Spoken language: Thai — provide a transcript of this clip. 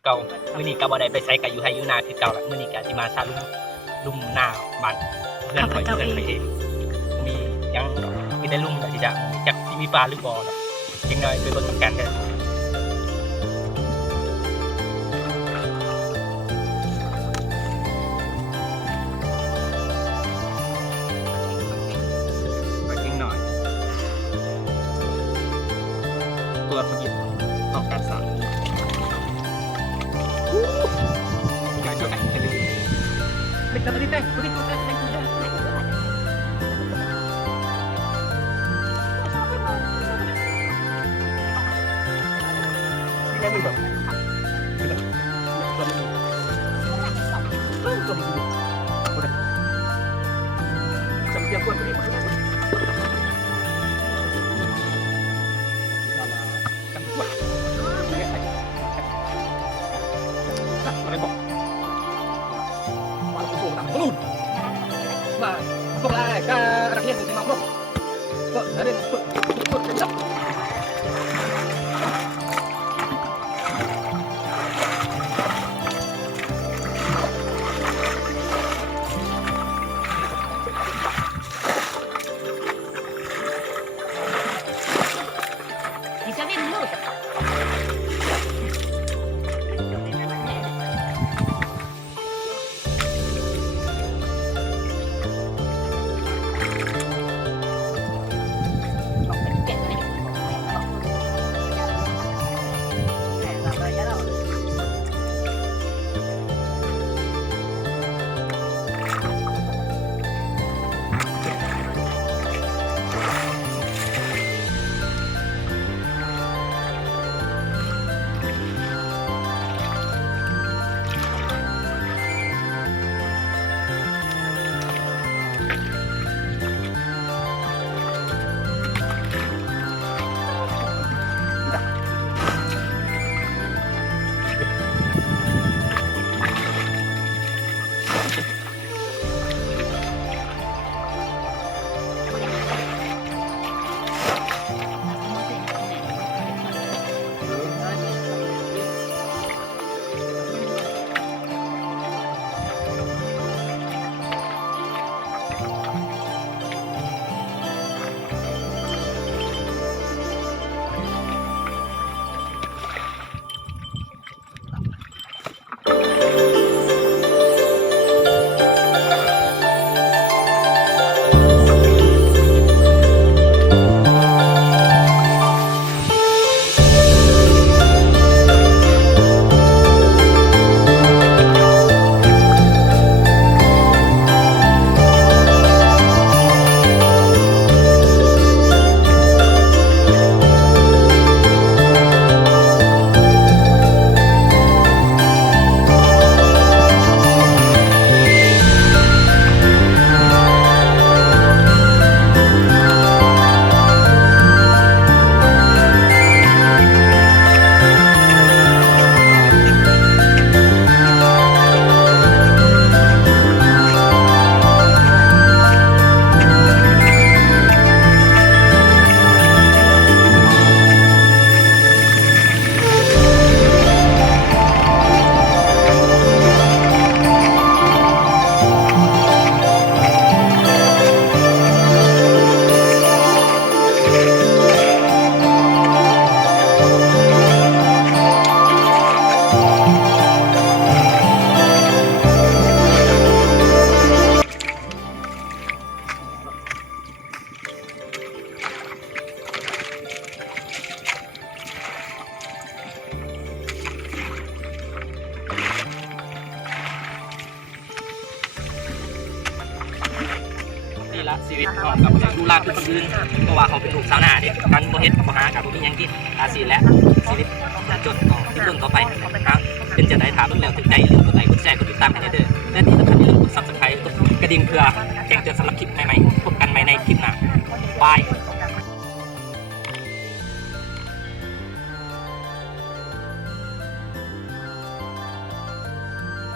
คือเก่ามื้อนี้ก็บ่ได้ไปใช้กับอยู่ให้อยู่นาคือเก่าละมื้อนี้ก็สิมาซาลุมหน้าบ้านเพื่อนข่อยเองมียังมีได้ลุมที่จะจักสิมีปลาหรือบ่ดอกจังน้อยไปเบิ่งกันเด้อตัวผลิตต้องการสารการช่วยกันจะดูเป็นการผลิตได้ผลิตตัวได้ไม่ได้ไม่ได้ไม่แบบตัวนี้ตัวนี้ตัวนี้จำเพียงคนตัวนี้มาตัวนี้mà không ai cả đặc biệt thì mà không vợ nó lên vợ đánh dốc thì sẽ biết luônละชีวิตของกับดูแลคนอื่นเพราะว่าเขาเป็นลูกสาวหน้าเด็กกันบ่เฮ็ดบ่หากับบ่มีหยังกินอาชีพและชีวิตจนต่อที่เบิ่งต่อไปนะครับเป็นจะได้ถามเบิ่งแล้วถึงใจกดไลค์กดแชร์กดติดตามให้เด้อและที่สำคัญอย่าลืมกด Subscribe กดกระดิ่งเพื่อแจ้งเตือนสำหรับคลิปใหม่ๆพบกันใหม่ในคลิปหน้าบาย